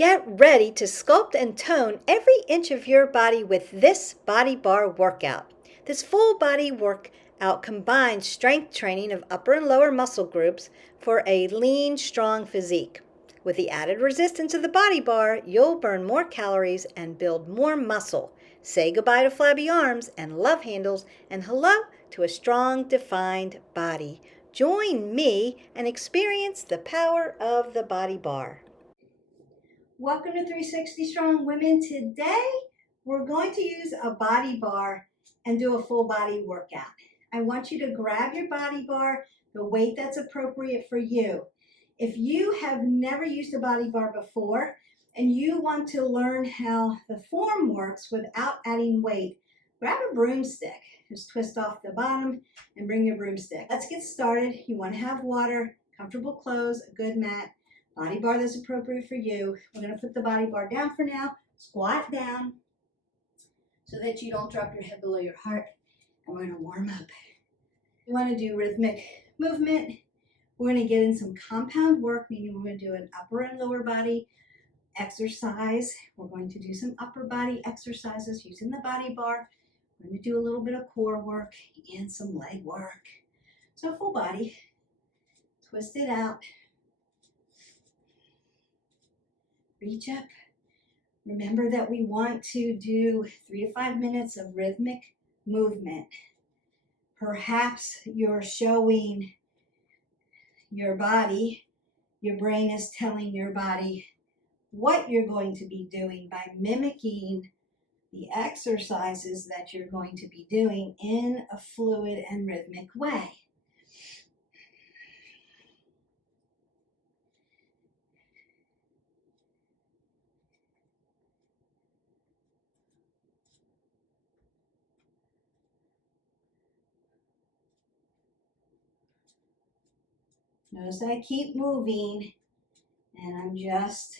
Get ready to sculpt and tone every inch of your body with this body bar workout. This full body workout combines strength training of upper and lower muscle groups for a lean, strong physique. With the added resistance of the body bar, you'll burn more calories and build more muscle. Say goodbye to flabby arms and love handles, and hello to a strong, defined body. Join me and experience the power of the body bar. Welcome to 360 Strong Women. Today, we're going to use a body bar and do a full body workout. I want you to grab your body bar, the weight that's appropriate for you. If you have never used a body bar before and you want to learn how the form works without adding weight, grab a broomstick. Just twist off the bottom and bring your broomstick. Let's get started. You want to have water, comfortable clothes, a good mat, body bar that's appropriate for you. We're going to put the body bar down for now. Squat down so that you don't drop your head below your heart. And we're going to warm up. We want to do rhythmic movement. We're going to get in some compound work, meaning we're going to do an upper and lower body exercise. We're going to do some upper body exercises using the body bar. We're going to do a little bit of core work and some leg work. So full body. Twist it out. Reach up. Remember that we want to do 3 to 5 minutes of rhythmic movement. Perhaps you're showing your body, your brain is telling your body what you're going to be doing by mimicking the exercises that you're going to be doing in a fluid and rhythmic way. Notice that I keep moving and I'm just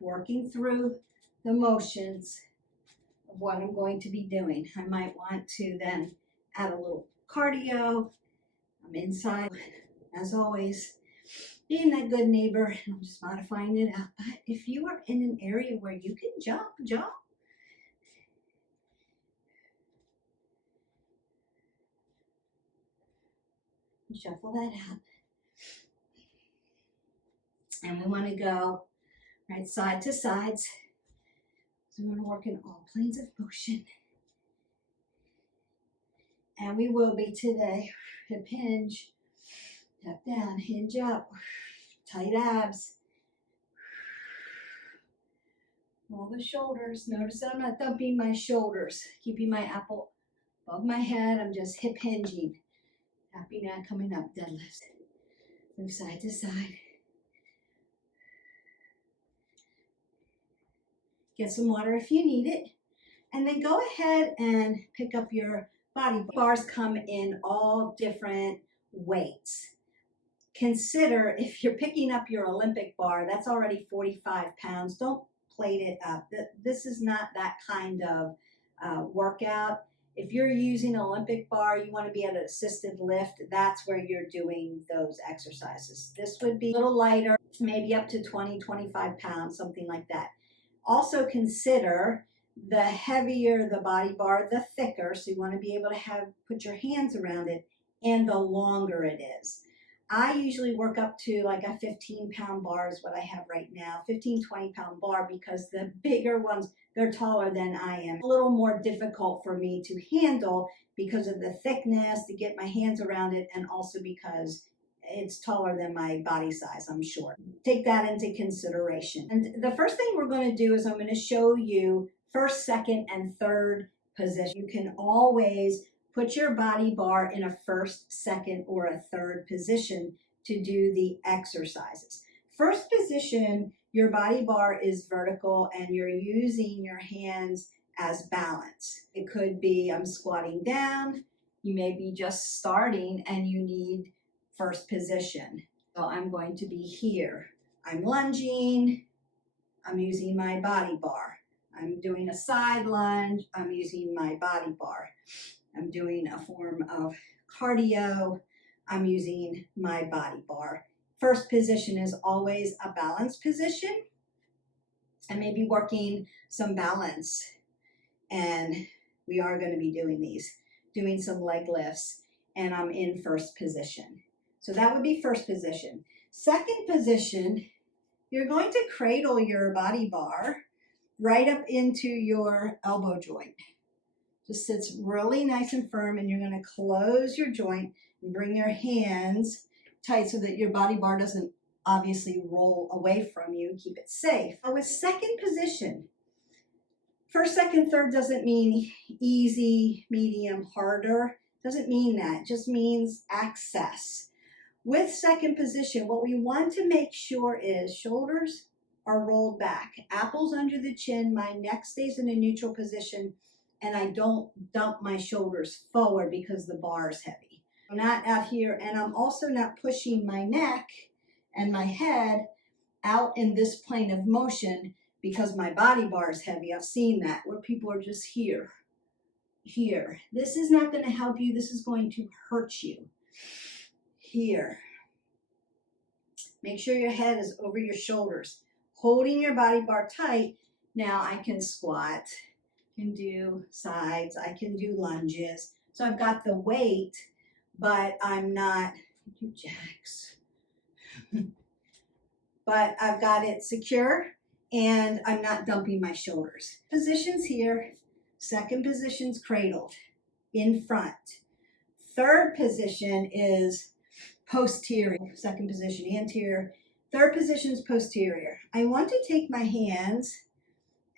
working through the motions of what I'm going to be doing. I might want to then add a little cardio. I'm inside, as always, being that good neighbor, and I'm just modifying it out. But if you are in an area where you can jump. Shuffle that out. And we want to go right side to sides. So we're going to work in all planes of motion. And we will be today. Hip hinge, tap down, hinge up, tight abs. Roll the shoulders. Notice that I'm not dumping my shoulders, keeping my apple above my head. I'm just hip hinging. Tapping down, coming up, deadlift. Move side to side. Get some water if you need it. And then go ahead and pick up your body bars. Come in all different weights. Consider if you're picking up your Olympic bar, that's already 45 pounds. Don't plate it up. This is not that kind of workout. If you're using an Olympic bar, you want to be at an assisted lift, that's where you're doing those exercises. This would be a little lighter, maybe up to 20, 25 pounds, something like that. Also consider the heavier the body bar, the thicker, so you want to be able to put your hands around it, and the longer it is. I usually work up to like a 15-pound bar is what I have right now, 15, 20-pound bar, because the bigger ones, they're taller than I am. A little more difficult for me to handle because of the thickness, to get my hands around it, and also because it's taller than my body size, I'm short. Take that into consideration. And the first thing we're going to do is I'm going to show you first, second, and third position. You can always put your body bar in a first, second, or a third position to do the exercises. First position, your body bar is vertical and you're using your hands as balance. It could be I'm squatting down. You may be just starting and you need first position. So I'm going to be here. I'm lunging. I'm using my body bar. I'm doing a side lunge. I'm using my body bar. I'm doing a form of cardio. I'm using my body bar. First position is always a balance position. I may be working some balance, and we are going to be doing some leg lifts, and I'm in first position. So that would be first position. Second position, you're going to cradle your body bar right up into your elbow joint. Just sits really nice and firm, and you're going to close your joint and bring your hands tight so that your body bar doesn't obviously roll away from you. Keep it safe. With second position, first, second, third doesn't mean easy, medium, harder. Doesn't mean that. It just means access. With second position, what we want to make sure is shoulders are rolled back, apples under the chin, my neck stays in a neutral position, and I don't dump my shoulders forward because the bar is heavy. I'm not out here, and I'm also not pushing my neck and my head out in this plane of motion because my body bar is heavy. I've seen that where people are just here. This is not going to help you. This is going to hurt you. Here. Make sure your head is over your shoulders, holding your body bar tight. Now I can squat, can do sides, I can do lunges. So I've got the weight, but I'm not, you jacks. But I've got it secure and I'm not dumping my shoulders. Positions here, second position's cradled in front. Third position is posterior, second position anterior, third position is posterior. I want to take my hands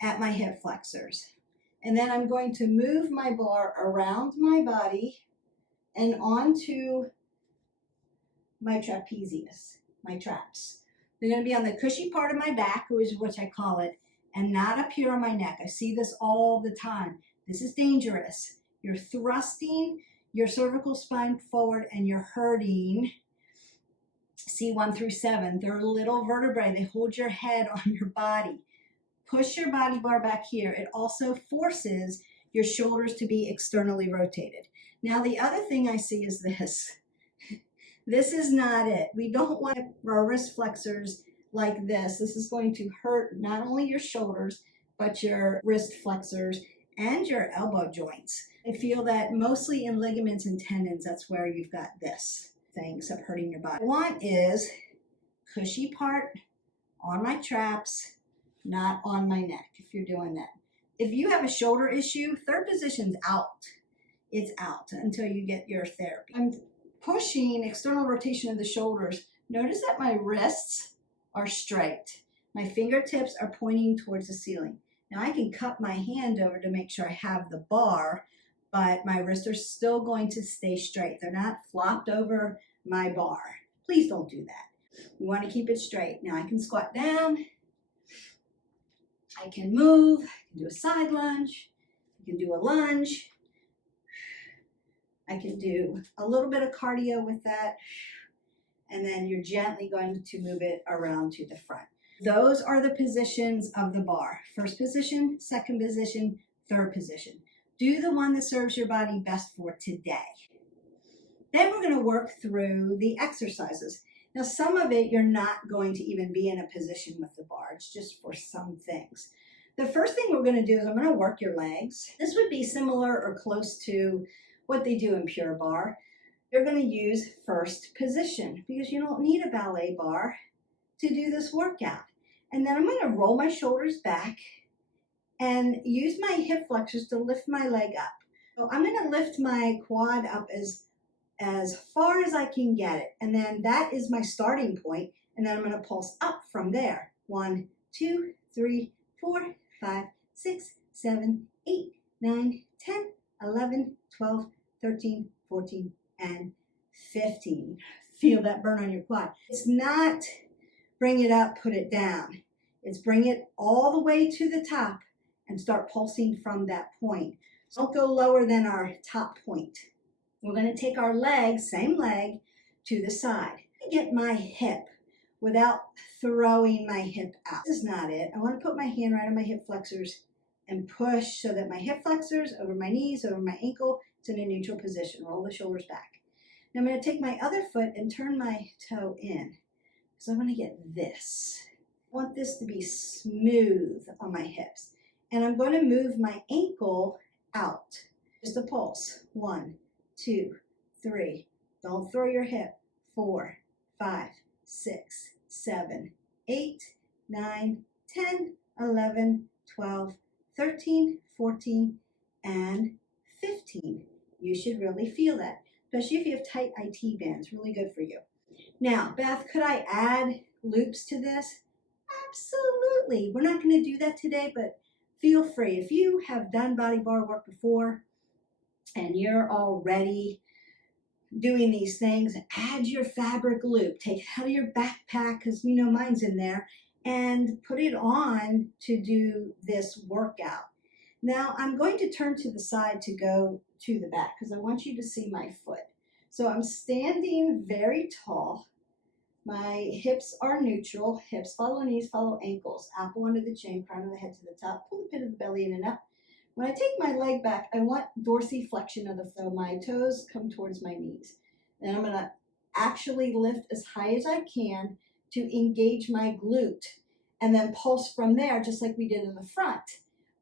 at my hip flexors, and then I'm going to move my bar around my body and onto my trapezius, my traps. They're going to be on the cushy part of my back, which I call it, and not up here on my neck. I see this all the time. This is dangerous. You're thrusting your cervical spine forward and you're hurting C1 through 7. They're little vertebrae. They hold your head on your body. Push your body bar back here. It also forces your shoulders to be externally rotated. Now, the other thing I see is this. This is not it. We don't want our wrist flexors like this. This is going to hurt not only your shoulders, but your wrist flexors and your elbow joints. I feel that mostly in ligaments and tendons, that's where you've got this thing, except hurting your body. What I want is cushy part on my traps, not on my neck, if you're doing that. If you have a shoulder issue, third position's out. It's out until you get your therapy. I'm pushing external rotation of the shoulders. Notice that my wrists are straight. My fingertips are pointing towards the ceiling. Now I can cup my hand over to make sure I have the bar, but my wrists are still going to stay straight. They're not flopped over my bar. Please don't do that. You want to keep it straight. Now I can squat down. I can move. I can do a side lunge. I can do a lunge. I can do a little bit of cardio with that. And then you're gently going to move it around to the front. Those are the positions of the bar. First position, second position, third position. Do the one that serves your body best for today. Then we're going to work through the exercises. Now, some of it you're not going to even be in a position with the bar. It's just for some things. The first thing we're going to do is I'm going to work your legs. This would be similar or close to what they do in Pure Barre. You're going to use first position because you don't need a ballet bar to do this workout. And then I'm going to roll my shoulders back and use my hip flexors to lift my leg up. So I'm going to lift my quad up as far as I can get it. And then that is my starting point. And then I'm going to pulse up from there. 1, 2, 3, 4, 5, 6, 7, 8, 9, 10, 11, 12, 13, 14, and 15. Feel that burn on your quad. It's not bring it up, put it down. It's bring it all the way to the top and start pulsing from that point. Don't go lower than our top point. We're going to take our leg, same leg, to the side. Get my hip without throwing my hip out. This is not it. I want to put my hand right on my hip flexors and push so that my hip flexors over my knees, over my ankle, it's in a neutral position. Roll the shoulders back. Now I'm going to take my other foot and turn my toe in. So I'm going to get this. I want this to be smooth on my hips. And I'm going to move my ankle out. Just a pulse. 1, 2, 3. Don't throw your hip. 4, 5, 6, 7, 8, 9, 10, 11, 12, 13, 14, and 15. You should really feel that, especially if you have tight IT bands. Really good for you. Now, Beth, could I add loops to this? Absolutely. We're not going to do that today, but feel free. If you have done body bar work before and you're already doing these things, add your fabric loop. Take it out of your backpack, because you know mine's in there, and put it on to do this workout. Now I'm going to turn to the side to go to the back because I want you to see my foot. So I'm standing very tall. My hips are neutral. Hips follow knees, follow ankles. Apple under the chin, crown of the head to the top. Pull the pit of the belly in and up. When I take my leg back, I want dorsiflexion of the foot. My toes come towards my knees. And I'm going to actually lift as high as I can to engage my glute. And then pulse from there, just like we did in the front.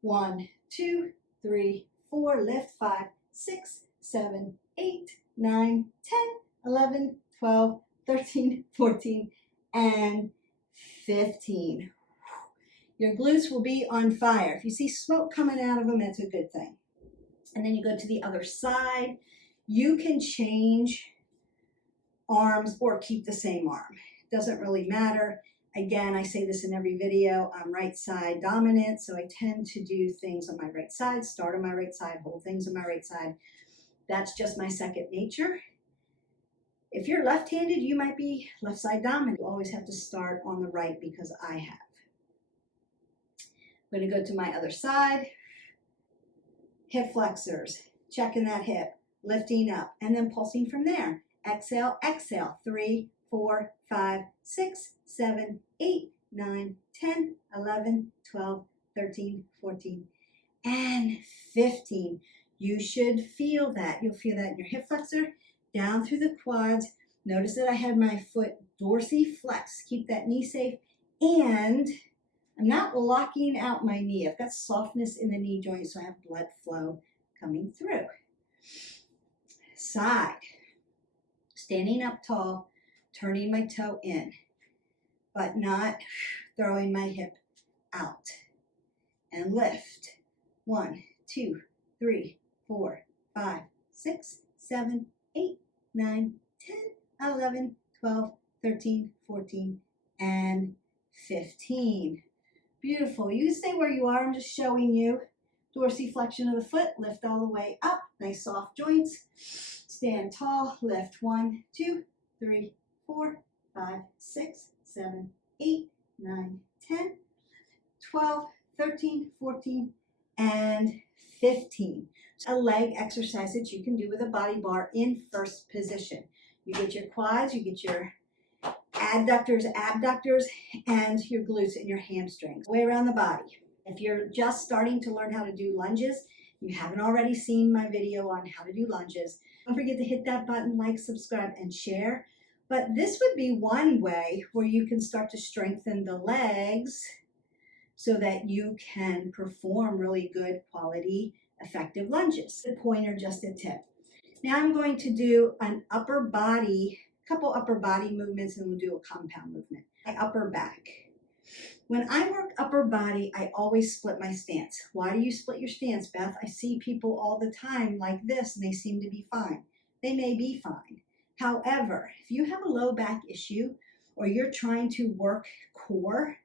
1, 2, 3, 4, lift, 5, 6, 7, 8, 9, 10, 11, 12, 13, 14, and 15. Your glutes will be on fire. If you see smoke coming out of them, that's a good thing. And then you go to the other side. You can change arms or keep the same arm. Doesn't really matter. Again, I say this in every video, I'm right side dominant, so I tend to do things on my right side, start on my right side, hold things on my right side. That's just my second nature. If you're left-handed, you might be left side dominant. You always have to start on the right because I have. I'm going to go to my other side. Hip flexors, checking that hip, lifting up, and then pulsing from there. Exhale, exhale. 3, 4, 5, 6, 7, 8, 9, 10, 11, 12, 13, 14, and 15. You should feel that. You'll feel that in your hip flexor, down through the quads. Notice that I had my foot dorsiflex. Keep that knee safe. And I'm not locking out my knee. I've got softness in the knee joint, so I have blood flow coming through. Side. Standing up tall, turning my toe in, but not throwing my hip out. And lift. 1, 2, 3, 4, 5, 6, 7, 8, 9, 10, 11, 12, 13, 14, and 15. Beautiful. You stay where you are. I'm just showing you dorsiflexion of the foot. Lift all the way up. Nice soft joints. Stand tall. Lift. 1, 2, 3, 4, 5, 6, 7, 8, 9, 10, 12, 13, 14, and 15. A leg exercise that you can do with a body bar in first position. You get your quads, you get your adductors, abductors, and your glutes and your hamstrings. Way around the body. If you're just starting to learn how to do lunges, you haven't already seen my video on how to do lunges, don't forget to hit that button, like, subscribe, and share. But this would be one way where you can start to strengthen the legs so that you can perform really good quality, effective lunges. A pointer, just a tip. Now I'm going to do an upper body, couple upper body movements, and we'll do a compound movement. My upper back. When I work upper body, I always split my stance. Why do you split your stance, Beth? I see people all the time like this, and they seem to be fine. They may be fine. However, if you have a low back issue or you're trying to work core,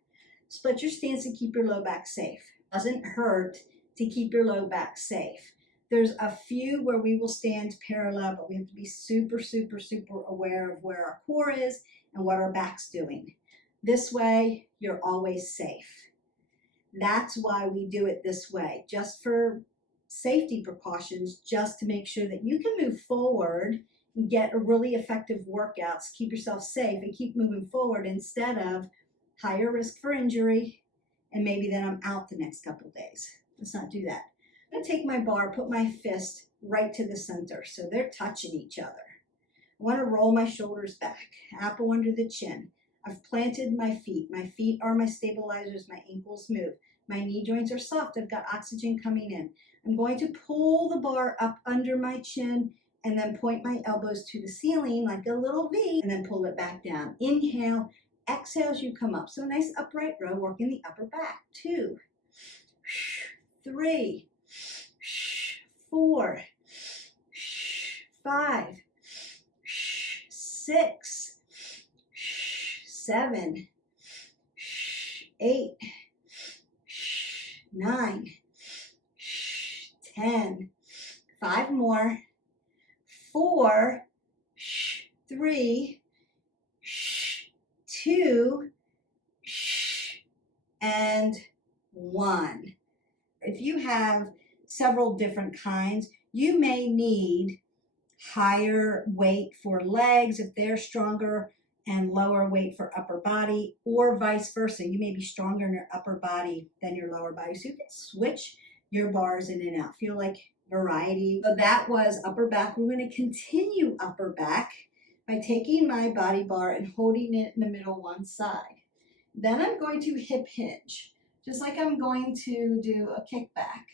split your stance and keep your low back safe. It doesn't hurt to keep your low back safe. There's a few where we will stand parallel, but we have to be super, super, super aware of where our core is and what our back's doing. This way, you're always safe. That's why we do it this way, just for safety precautions, just to make sure that you can move forward and get a really effective workouts, keep yourself safe, and keep moving forward instead of higher risk for injury, and maybe then I'm out the next couple of days. Let's not do that. I'm going to take my bar, put my fist right to the center, so they're touching each other. I want to roll my shoulders back, apple under the chin. I've planted my feet. My feet are my stabilizers. My ankles move. My knee joints are soft. I've got oxygen coming in. I'm going to pull the bar up under my chin and then point my elbows to the ceiling like a little V and then pull it back down. Inhale, exhale as you come up. So nice upright row, working the upper back. 2, 3, 4, 5, 6, 7, 8, 9, 10. 5 more. 4, 3, 2, and 1. If you have several different kinds, you may need higher weight for legs if they're stronger and lower weight for upper body, or vice versa. You may be stronger in your upper body than your lower body. So you can switch your bars in and out. Feel like variety. So that was upper back. We're going to continue upper back by taking my body bar and holding it in the middle one side. Then I'm going to hip hinge, just like I'm going to do a kickback.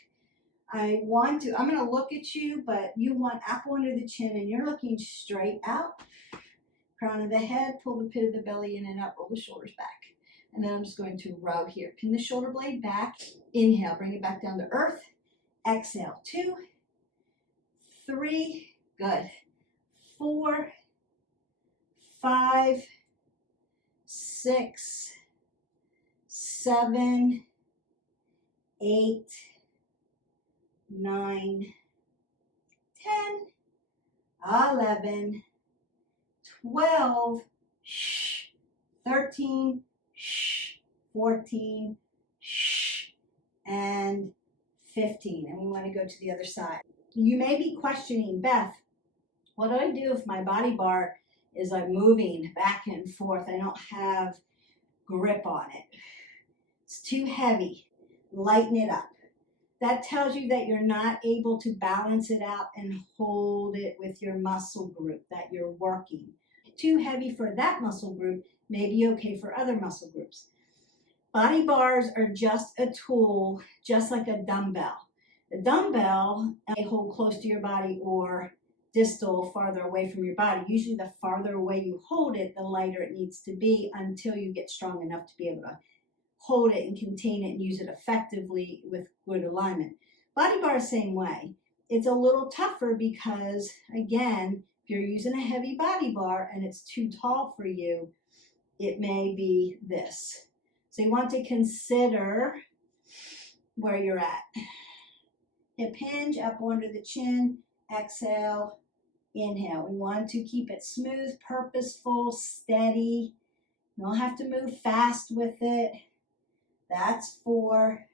I'm going to look at you, but you want apple under the chin and you're looking straight out. Crown of the head, pull the pit of the belly in and up, roll the shoulders back. And then I'm just going to row here. Pin the shoulder blade back. Inhale, bring it back down to earth. Exhale, 2, 3, good. 4, 5, 6, 7, 8, 9, 10, 11, 12, 13, 14, and 15. And we want to go to the other side. You may be questioning, Beth, what do I do if my body bar is like moving back and forth? I don't have grip on it. It's too heavy. Lighten it up. That tells you that you're not able to balance it out and hold it with your muscle group that you're working. Too heavy for that muscle group may be okay for other muscle groups. Body bars are just a tool, just like a dumbbell. The dumbbell, they hold close to your body or distal, farther away from your body. Usually the farther away you hold it, the lighter it needs to be until you get strong enough to be able to hold it and contain it and use it effectively with good alignment. Body bar, same way. It's a little tougher because, again, if you're using a heavy body bar and it's too tall for you, it may be this. So you want to consider where you're at. Hip hinge, up under the chin, exhale, inhale. We want to keep it smooth, purposeful, steady. You don't have to move fast with it. That's 4,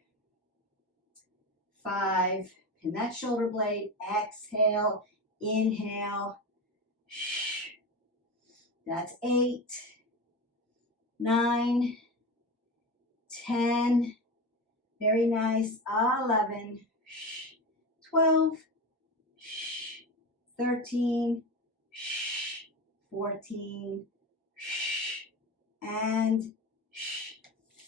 5, pin that shoulder blade, exhale, inhale. That's 8, 9, 10, very nice, 11, 12, 13, 14, and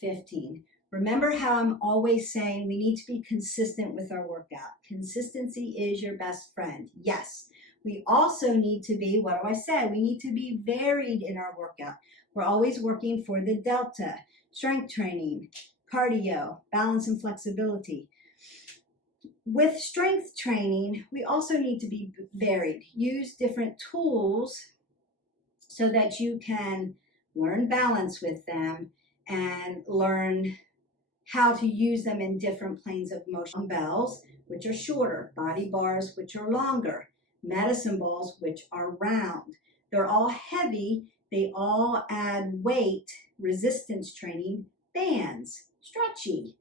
15. Remember how I'm always saying we need to be consistent with our workout. Consistency is your best friend. Yes, we also need to be, what do I say? We need to be varied in our workout. We're always working for the delta, strength training, cardio, balance and flexibility. With strength training, we also need to be varied. Use different tools so that you can learn balance with them and learn how to use them in different planes of motion. Dumbbells, which are shorter, body bars, which are longer, medicine balls, which are round. They're all heavy. They all add weight, resistance training, bands, stretchy,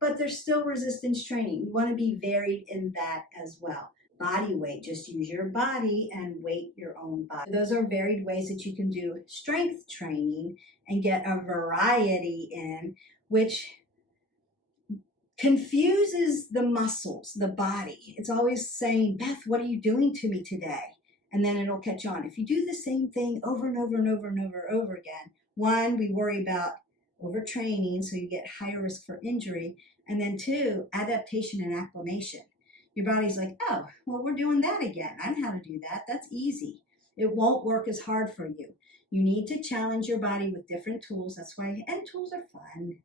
but they're still resistance training. You want to be varied in that as well. Body weight, just use your body and weight your own body. Those are varied ways that you can do strength training and get a variety in, which confuses the muscles, the body. It's always saying, Beth, what are you doing to me today? and then it'll catch on. If you do the same thing over and over and over and over and over again, one, we worry about overtraining, so you get higher risk for injury. And then two, adaptation and acclimation. Your body's like, oh, well, we're doing that again. I know how to do that. That's easy. It won't work as hard for you. You need to challenge your body with different tools. That's why, and tools are fun.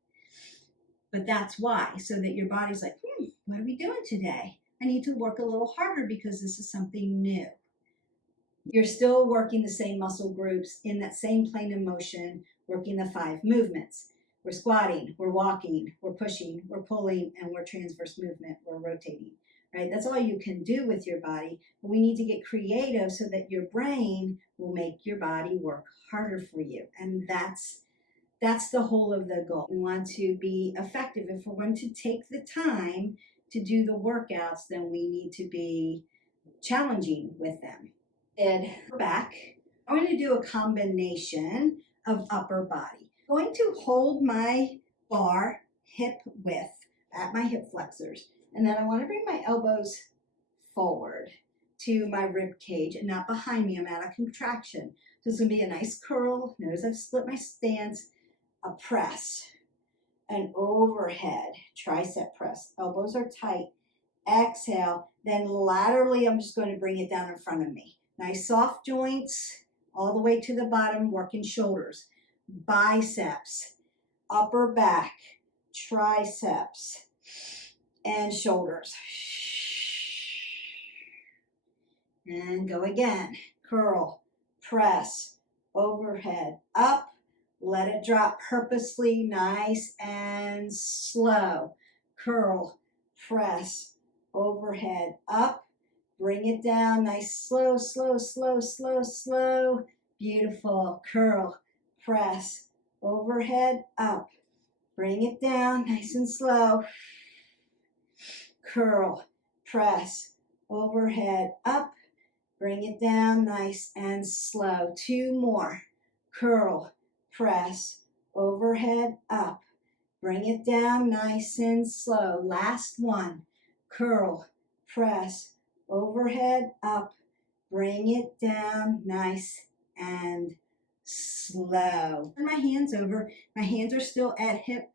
But that's why, so that your body's like, what are we doing today? I need to work a little harder because this is something new. You're still working the same muscle groups in that same plane of motion, working the 5 movements. We're squatting, we're walking, we're pushing, we're pulling, and we're transverse movement, we're rotating, right? That's all you can do with your body. But we need to get creative so that your brain will make your body work harder for you. And that's the whole of the goal. We want to be effective. If we're going to take the time to do the workouts, then we need to be challenging with them. And back, I'm going to do a combination of upper body. I'm going to hold my bar hip width at my hip flexors, and then I want to bring my elbows forward to my rib cage and not behind me. I'm at a contraction. So it's going to be a nice curl. Notice I've split my stance, a press, an overhead tricep press. Elbows are tight. Exhale. Then laterally, I'm just going to bring it down in front of me. Nice soft joints all the way to the bottom, working shoulders, biceps, upper back, triceps, and shoulders. And go again. Curl, press, overhead, up. Let it drop purposely, nice and slow. Curl, press, overhead, up. Bring it down, nice, slow, slow, slow, slow, slow. Beautiful. Curl, press, overhead, up. Bring it down, nice and slow. Curl, press, overhead, up. Bring it down, nice and slow. 2 more. Curl, press, overhead, up. Bring it down, nice and slow. Last one. Curl, press, overhead, up. Bring it down, nice and slow. Turn my hands over. My hands are still at hip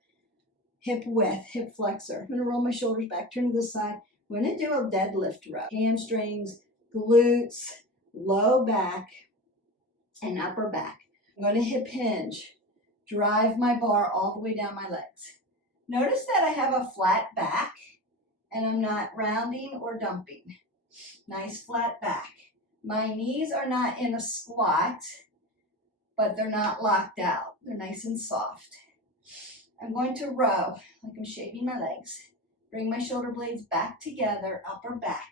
width, hip flexor. I'm going to roll my shoulders back, turn to the side. I'm going to do a deadlift row. Hamstrings, glutes, low back, and upper back. I'm going to hip hinge, drive my bar all the way down my legs. Notice that I have a flat back and I'm not rounding or dumping. Nice flat back. My knees are not in a squat, but they're not locked out. They're nice and soft. I'm going to row like I'm shaping my legs. Bring my shoulder blades back together, upper back.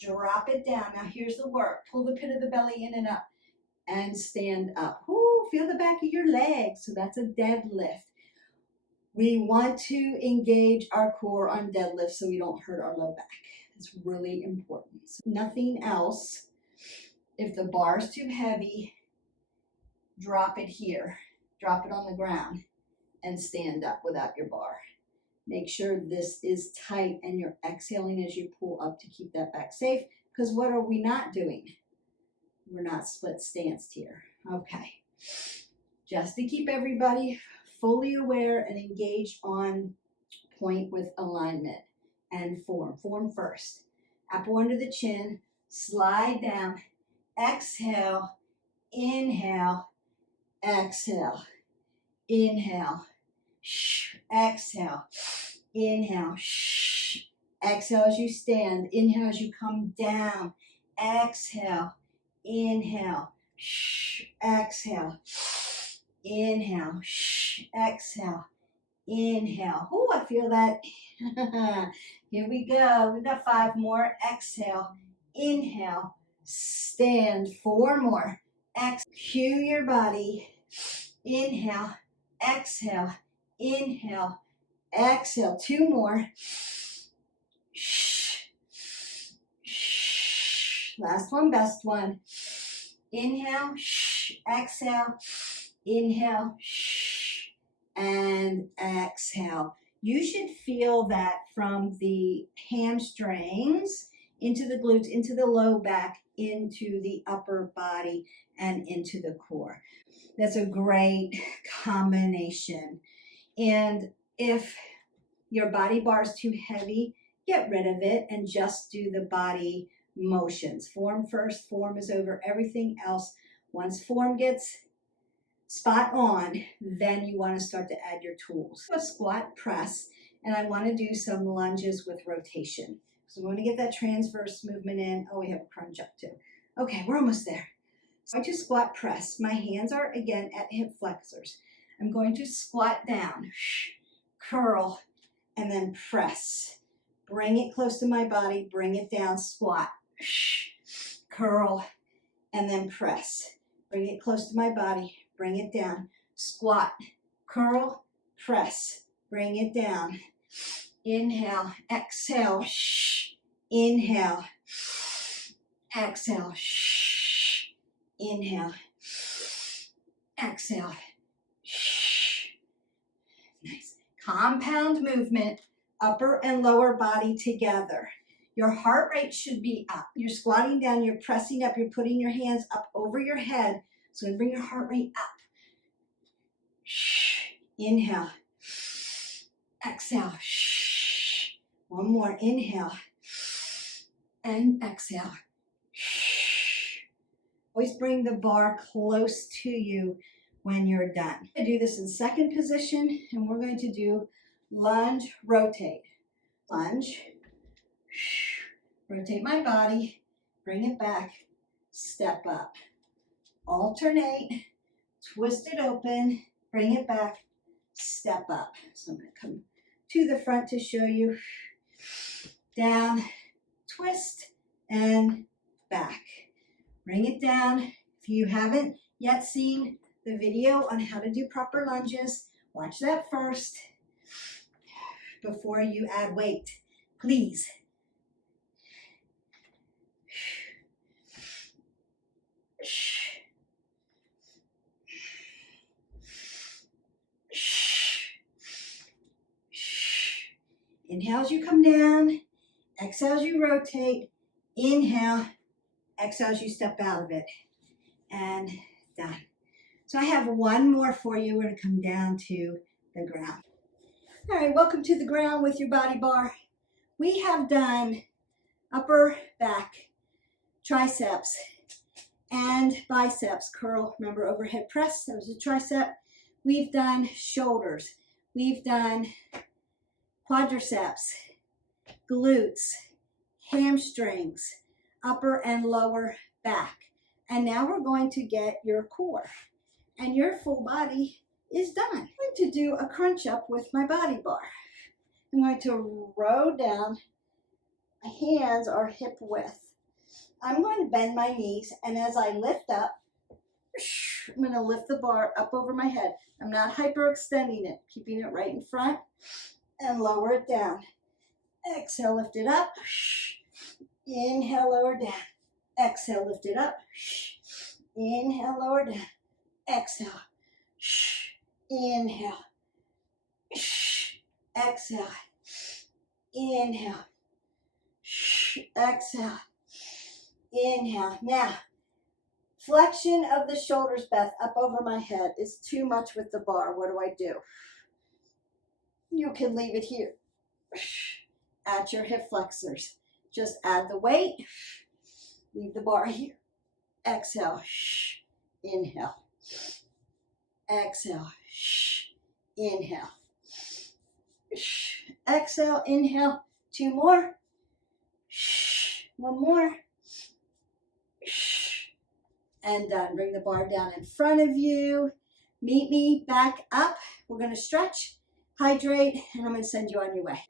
Drop it down. Now here's the work. Pull the pit of the belly in and up and stand up. Ooh, feel the back of your legs. So that's a deadlift. We want to engage our core on deadlift so we don't hurt our low back. It's really important. So nothing else. If the bar's too heavy, drop it here. Drop it on the ground and stand up without your bar. Make sure this is tight and you're exhaling as you pull up to keep that back safe, because what are we not doing? We're not split stanced here. Okay. Just to keep everybody fully aware and engaged on point with alignment and form. Form first. Apple under the chin, slide down, exhale, inhale, exhale, inhale, exhale, inhale, exhale as you stand, inhale as you come down, exhale, inhale, exhale, inhale, exhale, inhale. Oh, I feel that. Here we go. We've got 5 more. Exhale, inhale, stand. 4 more. Cue your body. Inhale, exhale, inhale, exhale. 2 more. Last one, best one. Inhale, exhale, inhale, and exhale. You should feel that from the hamstrings into the glutes, into the low back, into the upper body, and into the core. That's a great combination. And if your body bar is too heavy, get rid of it and just do the body motions. Form first, form is over everything else. Once form gets spot on, then you want to start to add your tools. A squat press, and I want to do some lunges with rotation. So I'm going to get that transverse movement in. Oh, we have a crunch up too. Okay, we're almost there. So I just squat press. My hands are again at hip flexors. I'm going to squat down, curl, and then press. Bring it close to my body, bring it down, squat, curl, and then press. Bring it close to my body, bring it down, squat, curl, press, bring it down. Inhale, exhale, inhale, exhale, inhale, exhale. Nice. Compound movement, upper and lower body together. Your heart rate should be up. You're squatting down, you're pressing up, you're putting your hands up over your head. So you're going to bring your heart rate up. Inhale. Exhale. One more. Inhale. And exhale. Always bring the bar close to you when you're done. I do this in second position, and we're going to do lunge, rotate. Lunge. Rotate my body. Bring it back. Step up. Alternate, twist it open, bring it back, step up. So I'm going to come to the front to show you. Down, twist, and back. Bring it down. If you haven't yet seen the video on how to do proper lunges, watch that first before you add weight, please. Inhale as you come down, exhale as you rotate, inhale, exhale as you step out of it, and done. So I have one more for you. We're going to come down to the ground. All right, welcome to the ground with your body bar. We have done upper back, triceps, and biceps curl. Remember overhead press, that was a tricep. We've done shoulders. We've done quadriceps, glutes, hamstrings, upper and lower back. And now we're going to get your core. And your full body is done. I'm going to do a crunch up with my body bar. I'm going to row down. My hands are hip width. I'm going to bend my knees, and as I lift up, I'm going to lift the bar up over my head. I'm not hyperextending it, keeping it right in front, and lower it down. Exhale, lift it up. Inhale, lower down. Exhale, lift it up. Inhale, lower down. Exhale. Inhale. Exhale. Inhale. Exhale. Inhale. Now, flexion of the shoulders, Beth, up over my head is too much with the bar. What do? You can leave it here at your hip flexors. Just add the weight. Leave the bar here. Exhale. Inhale. Exhale. Inhale. Exhale. Inhale. Two more. One more. And done. Bring the bar down in front of you. Meet me back up. We're going to stretch, hydrate, and I'm going to send you on your way.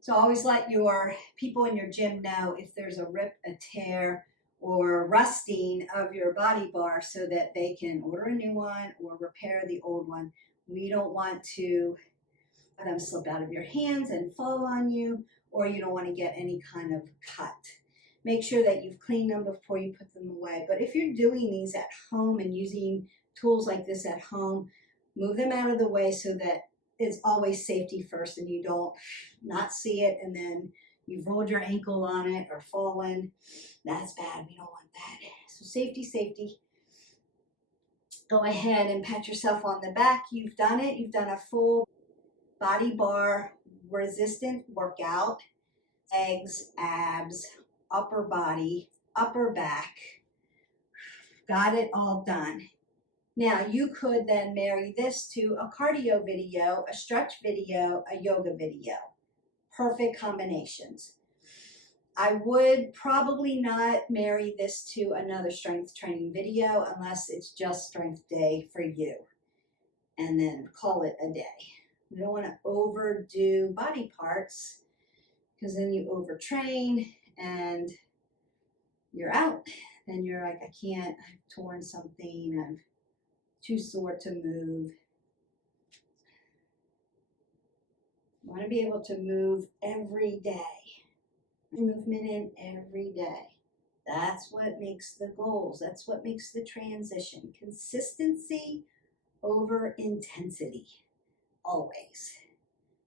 So always let your people in your gym know if there's a rip, a tear, or rusting of your body bar so that they can order a new one or repair the old one. We don't want to have them slip out of your hands and fall on you, or you don't want to get any kind of cut. Make sure that you've cleaned them before you put them away. But if you're doing these at home and using tools like this at home, move them out of the way so that it's always safety first and you don't not see it and then you've rolled your ankle on it or fallen. That's bad. We don't want that. So safety, safety. Go ahead and pat yourself on the back. You've done it. You've done a full body bar resistant workout. Legs, abs, upper body, upper back. Got it all done. Now you could then marry this to a cardio video, a stretch video, a yoga video. Perfect combinations. I would probably not marry this to another strength training video unless it's just strength day for you, and then call it a day. You don't want to overdo body parts because then you overtrain and you're out. Then you're like, I can't, I've torn something, I'm too sore to move. You want to be able to move every day. Movement in every day. That's what makes the goals. That's what makes the transition. Consistency over intensity, always.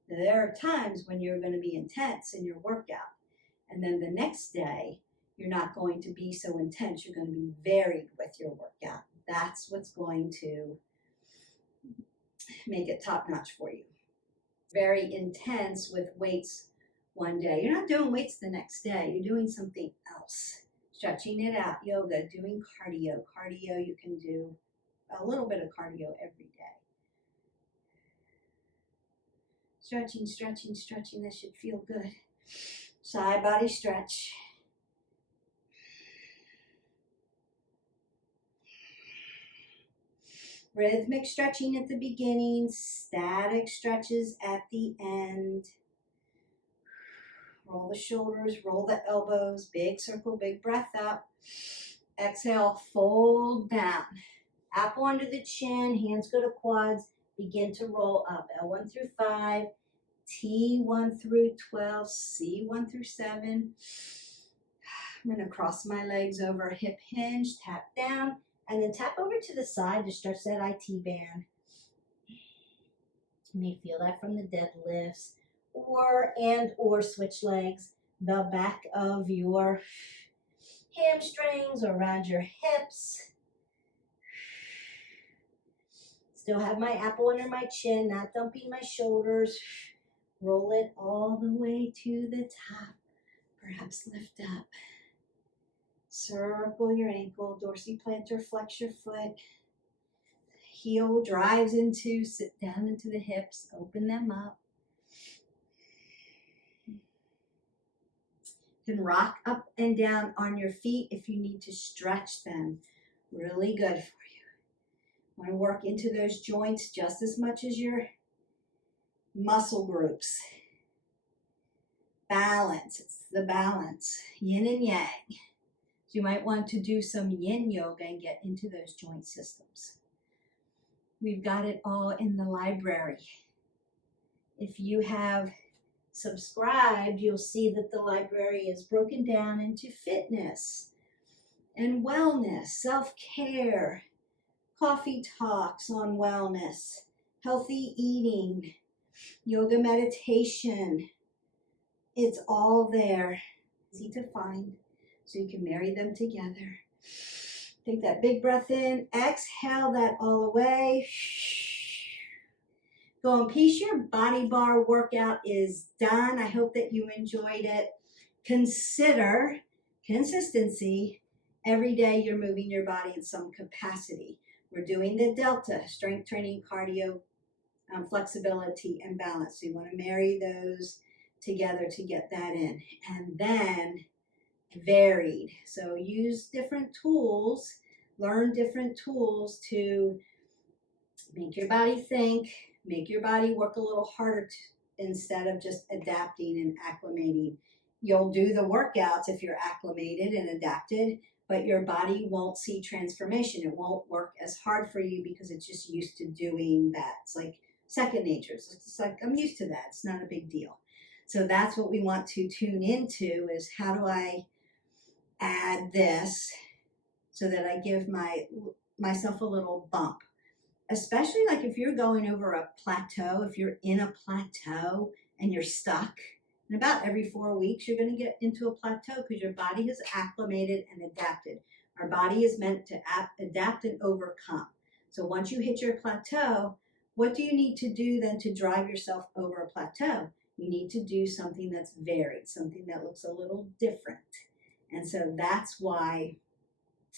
There are times when you're going to be intense in your workout, and then the next day, you're not going to be so intense. You're going to be varied with your workout. That's what's going to make it top-notch for you. Very intense with weights one day. You're not doing weights the next day. You're doing something else. Stretching it out. Yoga, doing cardio. Cardio, you can do a little bit of cardio every day. Stretching, stretching, stretching. That should feel good. Side body stretch. Rhythmic stretching at the beginning, static stretches at the end. Roll the shoulders, roll the elbows, big circle, big breath up. Exhale, fold down. Apple under the chin, hands go to quads, begin to roll up. L1 through 5, T1 through 12, C1 through 7. I'm going to cross my legs over, hip hinge, tap down, and then tap over to the side to stretch that IT band. You may feel that from the deadlifts. Or switch legs, the back of your hamstrings or around your hips. Still have my apple under my chin, not dumping my shoulders. Roll it all the way to the top. Perhaps lift up. Circle your ankle, dorsiplantar, flex your foot. Heel drives into, sit down into the hips, open them up. You can rock up and down on your feet if you need to stretch them. Really good for you. Want to work into those joints just as much as your muscle groups. Balance, it's the balance, yin and yang. So you might want to do some yin yoga and get into those joint systems. We've got it all in the library. If you have subscribed, you'll see that the library is broken down into fitness and wellness, self-care, coffee talks on wellness, healthy eating, yoga meditation. It's all there. Easy to find, so you can marry them together. Take that big breath in, exhale that all away. Go in peace. Your body bar workout is done. I hope that you enjoyed it. Consider consistency. Every day you're moving your body in some capacity. We're doing the delta, strength training, cardio, flexibility, and balance. So you want to marry those together to get that in. And then varied. So use different tools, learn different tools to make your body think, make your body work a little harder instead of just adapting and acclimating. You'll do the workouts if you're acclimated and adapted, but your body won't see transformation. It won't work as hard for you because it's just used to doing that. It's like second nature. It's like, I'm used to that. It's not a big deal. So that's what we want to tune into, is how do I add this so that I give myself a little bump. Especially like if you're going over a plateau, if you're in a plateau and you're stuck, And about every 4 weeks, you're going to get into a plateau because your body has acclimated and adapted. Our body is meant to adapt and overcome. So once you hit your plateau, what do you need to do then to drive yourself over a plateau? You need to do something that's varied, something that looks a little different. And so that's why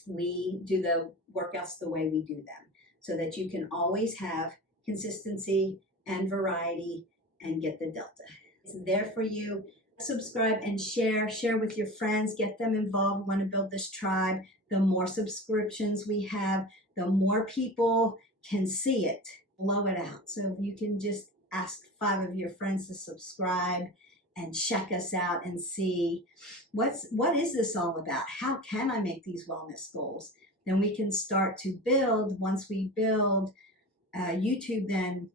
we do the workouts the way we do them, so that you can always have consistency and variety and get the delta. It's there for you. Subscribe and share with your friends, get them involved. We want to build this tribe. The more subscriptions we have, the more people can see it, blow it out. So if you can just ask 5 of your friends to subscribe and check us out and see what is this all about? How can I make these wellness goals? Then we can start to build. Once we build, YouTube then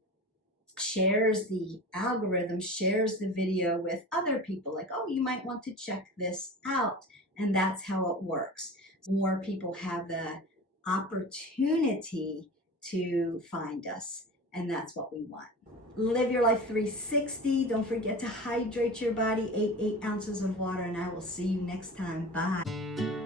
shares the algorithm, shares the video with other people, like, oh, you might want to check this out. And that's how it works. More people have the opportunity to find us, and that's what we want. Live your life 360. Don't forget to hydrate your body. 8 ounces of water, and I will see you next time. Bye.